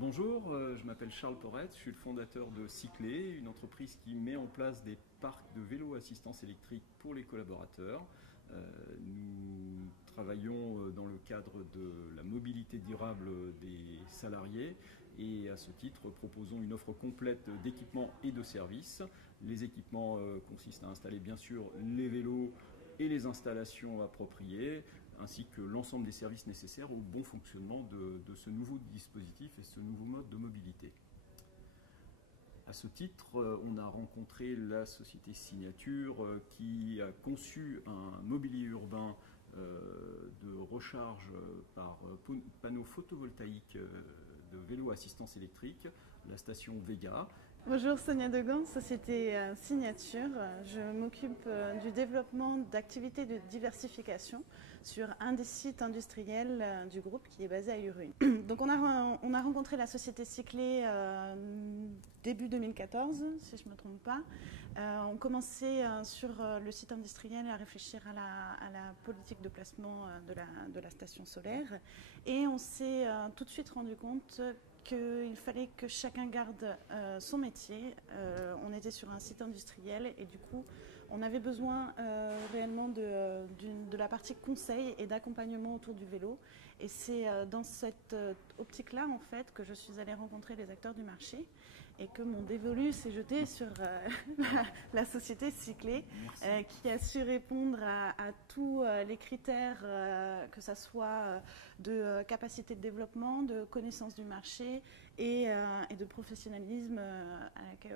Bonjour, je m'appelle Charles Porrette, je suis le fondateur de Cyclé, une entreprise qui met en place des parcs de vélos assistance électrique pour les collaborateurs. Nous travaillons dans le cadre de la mobilité durable des salariés et à ce titre proposons une offre complète d'équipements et de services. Les équipements consistent à installer bien sûr les vélos et les installations appropriées, ainsi que l'ensemble des services nécessaires au bon fonctionnement de ce nouveau dispositif et ce nouveau mode de mobilité. À ce titre, on a rencontré la société Signature qui a conçu un mobilier urbain de recharge par panneau photovoltaïque de vélo assistance électrique, la station Vega. Bonjour, Sonia Degan, société Signature. Je m'occupe du développement d'activités de diversification sur un des sites industriels du groupe qui est basé à Urune. Donc on a rencontré la société Cyclé début 2014, si je ne me trompe pas. On commençait sur le site industriel à réfléchir à la politique de placement de la station solaire et on s'est tout de suite rendu compte qu'il fallait que chacun garde son métier. On était sur un site industriel et du coup on avait besoin réellement de la partie conseil et d'accompagnement autour du vélo. Et c'est dans cette optique-là en fait que je suis allée rencontrer les acteurs du marché et que mon dévolu s'est jeté sur la société Cyclé qui a su répondre à tous les critères, que ce soit de capacité de développement, de connaissance du marché et de professionnalisme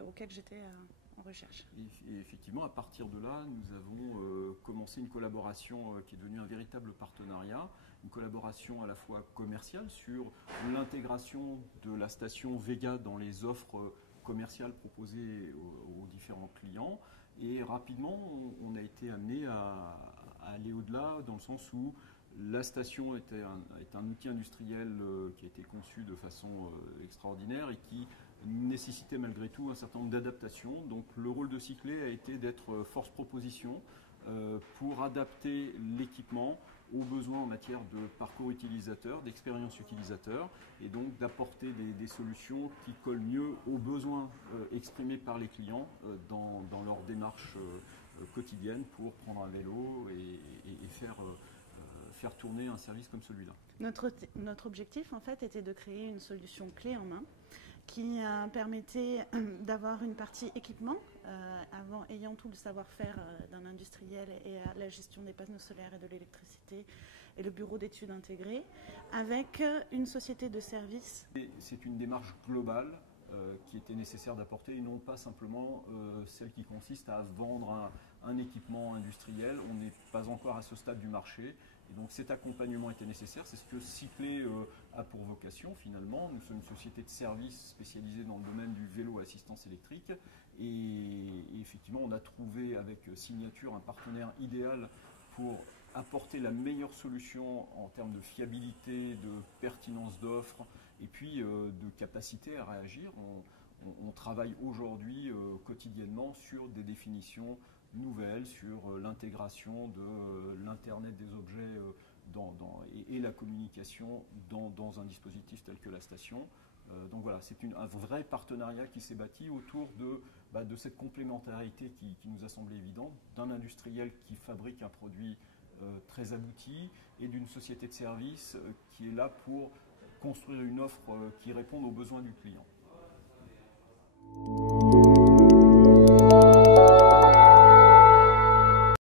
auquel j'étais en recherche. Et effectivement, à partir de là, nous avons commencé une collaboration qui est devenue un véritable partenariat, une collaboration à la fois commerciale sur l'intégration de la station Vega dans les offres commerciales proposées aux différents clients. Et rapidement, on a été amené à aller au-delà dans le sens où la station est un outil industriel qui a été conçu de façon extraordinaire et qui nécessitait malgré tout un certain nombre d'adaptations. Donc le rôle de Cyclé a été d'être force proposition pour adapter l'équipement aux besoins en matière de parcours utilisateur, d'expérience utilisateur et donc d'apporter des solutions qui collent mieux aux besoins exprimés par les clients dans leur démarche quotidienne pour prendre un vélo et faire tourner un service comme celui-là. Notre objectif en fait était de créer une solution clé en main qui permettait d'avoir une partie équipement, ayant tout le savoir-faire d'un industriel et à la gestion des panneaux solaires et de l'électricité et le bureau d'études intégré, avec une société de services. C'est une démarche globale qui était nécessaire d'apporter et non pas simplement celle qui consiste à vendre un équipement industriel. On n'est pas encore à ce stade du marché et donc cet accompagnement était nécessaire. C'est ce que Cyclé a pour vocation finalement. Nous sommes une société de services spécialisée dans le domaine du vélo assistance électrique et effectivement on a trouvé avec Signature un partenaire idéal pour apporter la meilleure solution en termes de fiabilité, de pertinence d'offres et puis de capacité à réagir. On travaille aujourd'hui quotidiennement sur des définitions nouvelles, sur l'intégration de l'Internet des objets et la communication dans un dispositif tel que la station. Donc voilà, c'est un vrai partenariat qui s'est bâti autour de cette complémentarité qui nous a semblé évidente, d'un industriel qui fabrique un produit très abouti et d'une société de service qui est là pour construire une offre qui réponde aux besoins du client.